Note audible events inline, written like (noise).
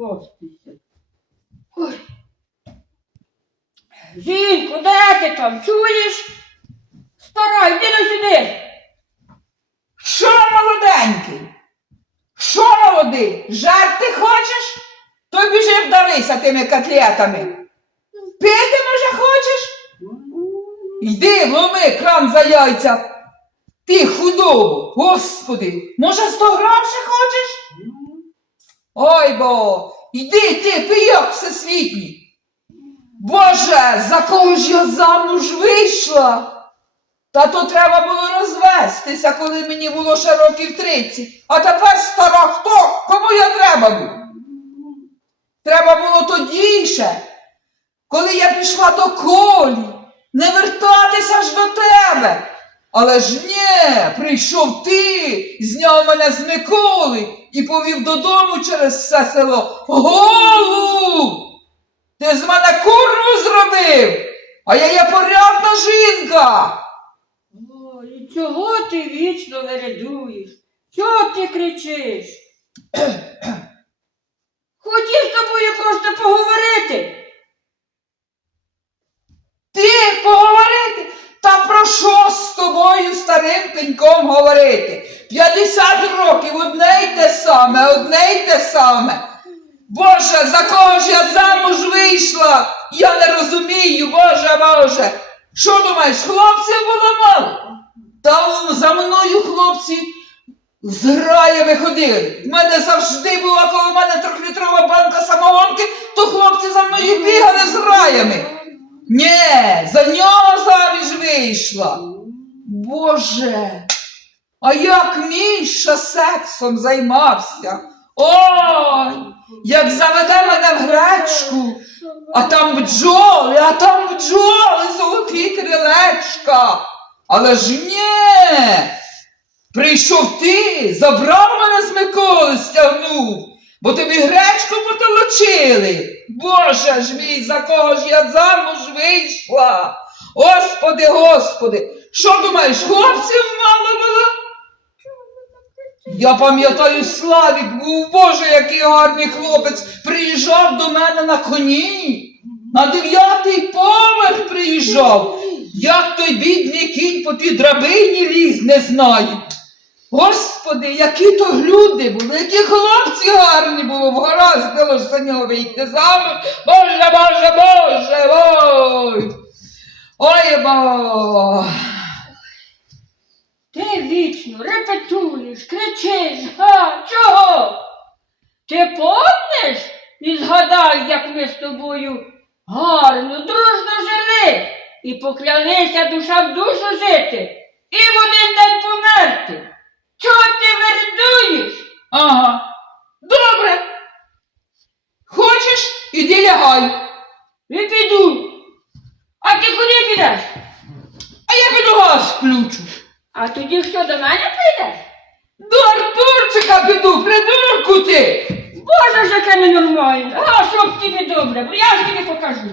Поспійся. Ой. Жінку, де ти там? Чуєш? Стара, йди на сюди. Що молоденький? Що молодий? Жарти хочеш? То біжи вдавися тими котлетами. Пити, може, хочеш? Йди, вломи кран за яйця. Ти худобу, господи, може, сто грошей хочеш? Ой бо, йди ти, пийок всесвітній. Боже, за кого ж я замуж вийшла? Та то треба було розвестися, коли мені було ще років 30. А тепер стара хто? Кому я треба був? Треба було тоді ще, коли я пішла до колі, не вертатися ж до тебе. Але ж ні, прийшов ти, зняв мене з Миколи і повів додому через все село. Голуб! Ти з мене курву зробив, а я є порядна жінка. Ой, і чого ти вічно вередуєш? Чого ти кричиш? (clears throat) Хотів з тобою просто поговорити. Ти поговорити? Та про що з тобою старим пеньком говорити? 50 років одне й те саме, одне й те саме. Боже, за кого ж я замуж вийшла? Я не розумію, Боже, Боже. Що думаєш, хлопців було мало? Та за мною хлопці з граями ходили. В мене завжди була, коли в мене трьохлітрова банка самогонки, то хлопці за мною бігали з граями. Ні, за нього заміж вийшла. Боже, а як Міша сексом займався? Ой, як заведе мене в гречку, а там бджоли, а там бджоли, золоті крилечка. Але ж ні, прийшов ти, забрав мене з Миколи, стягнув, бо тобі гречку потолочили. Боже ж мій, за кого ж я замуж вийшла? Господи, Господи, що думаєш, хлопців мало було? Я пам'ятаю, Славік був, Боже, який гарний хлопець, приїжджав до мене на коні. На дев'ятий поверх приїжджав. Як той бідний кінь по тій драбині ліз, не знаю. Господи, які то люди були, які хлопці гарні було, вгораздило ж за нього вийти замуж. Боже, Боже, Боже, ой. Ой, бо. Ти вічно репетуєш, кричиш, га, чого? Ти помниш і згадай, як ми з тобою гарно, дружно жили і поклялися душа в душу жити і в один день померти. Чого ти вердуєш? Ага. Добре. Хочеш, іди лягай. І піду. А ти куди підеш? А я піду газ включу. А тоді що до мене підеш? До Артурчика піду, придурку ти. Боже ж, яке ненормальне. А що б тобі добре, бо я ж тобі покажу.